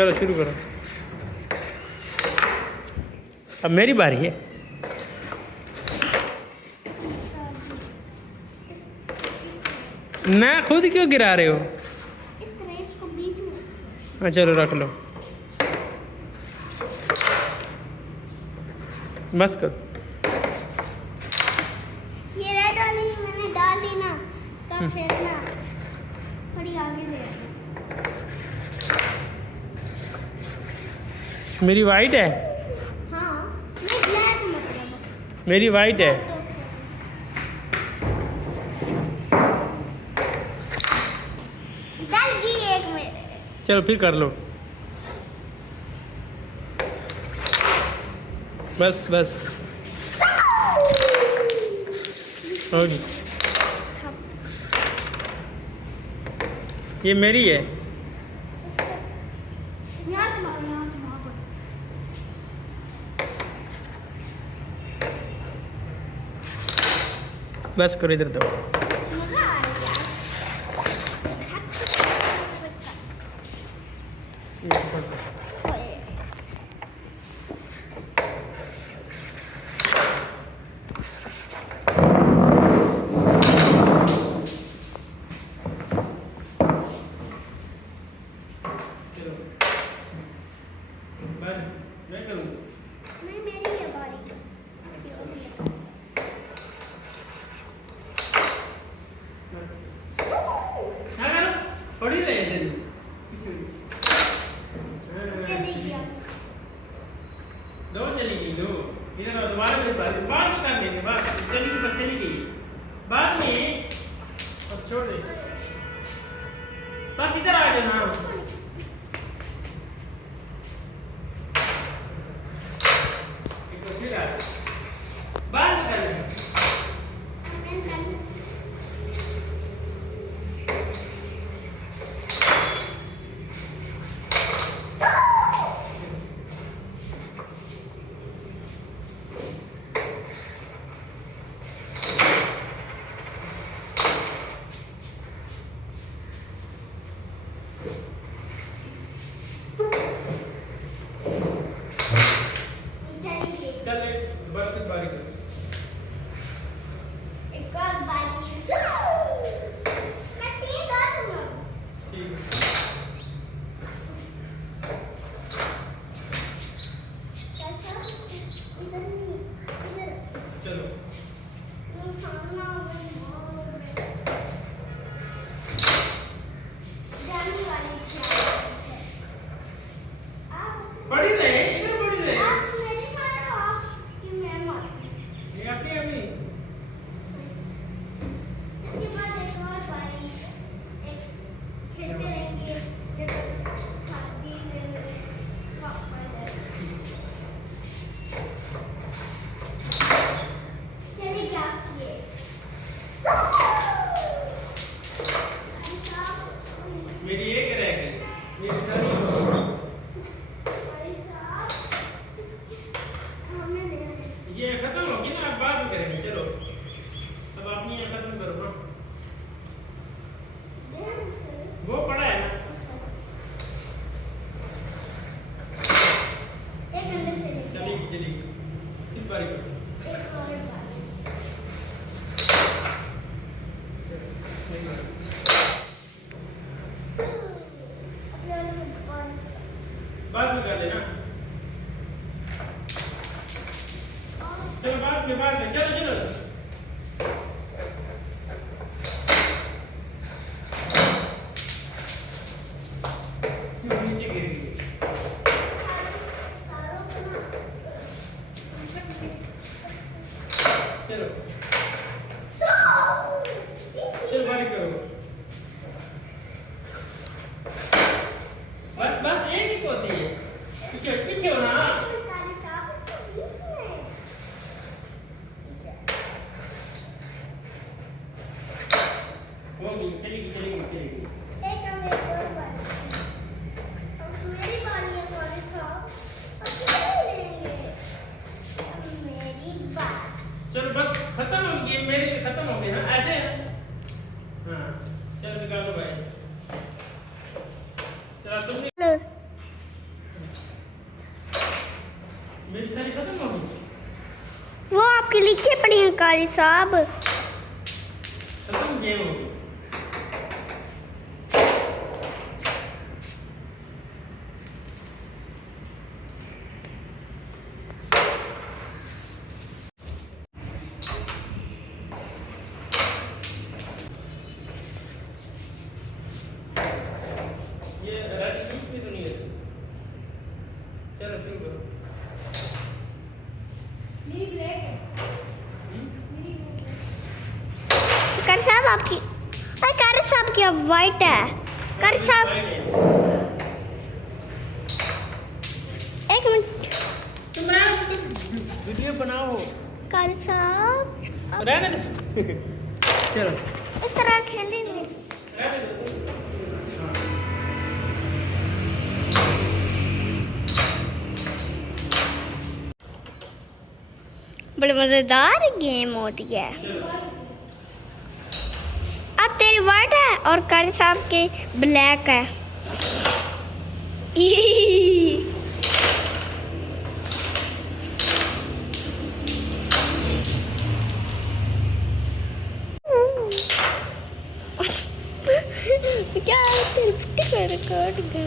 चलो शुरू करो। अब मेरी बारी है। ना खुद क्यों गिरा रहे हो? इसको बीच में। हाँ चलो रख लो, बस कर। ये रेड वाली मैंने डाल दी ना, तब फिर ना थोड़ी आगे ले आई। मेरी वाइट है। हाँ ये ब्लैक मतलब मेरी वाइट है। डाल दी एक मेरे। चलो फिर कर लो, बस बस होगी। ये मेरी है। यहाँ से मारो, यहाँ से मारो। बस करो, इधर दो। मजा आ रहा है। मैं करूँ? नहीं मेरी है बारी। बस हाँ करो, थोड़ी रहे थे। चली गया। दो चली गई, दो इधर आओ, दोबारा मेरी बारी। बाद में कर देंगे, बस चली गई, बस चली गई बाद में। अब छोड़ दे, बस इधर आ जाओ ना। बाद में कर लेंगे। चल बस फिर बारी कर। एक और बारी। मैं तीन करूँगा। ठीक है। कैसा? इधर नहीं, इधर। चलो वो सामने आ गई। जाने वाली क्या? आप पड़ी रहे, इधर पड़ी रहे। आप मेरी मारो, आप कि मैं मारूं? ये अपनी अपनी। इसके बाद एक और बारी। एक खेलते रहेंगे जब तक शादी से मेरे पापा जाए। चलिए क्या किए? मेरी एक रह गई, मेरी सारी हो गई। ये खत्म होगी ना, अब बाद में करेंगे। चलो अब अपनी ये खत्म करो ना, वो पड़ा है ना। चलिए चलिए फिर बारी करो। बाद में कर लेना। चलो बाद में चलो चलो। क्यों नीचे गिर गई? चलो चलो बारी करो। बस बस एक ही होती है, पीछे पीछे होना ना। होगी, चलेगी चलेगी चलेगी। चलो बस खत्म हो गई, मेरी खत्म हो गई। हाँ ऐसे हाँ चलो निकालो भाई। चलो तुम कारी साहब। खत्म गेम हो गई। ये रात बीच में तो नहीं है। चलो शुरू करो। कारी साहब आपकी, अरे कारी साहब की अब वाइट है। कारी साहब एक मिनट। तुम वीडियो बनाओ। कारी साहब रहने दो। चलो इस तरह खेलेंगे। रहने दो। बड़े मजेदार गेम होती है। अब तेरी वाइट है और कारी साहब के ब्लैक है। क्या तेरी पुट्टी का रिकॉर्ड कर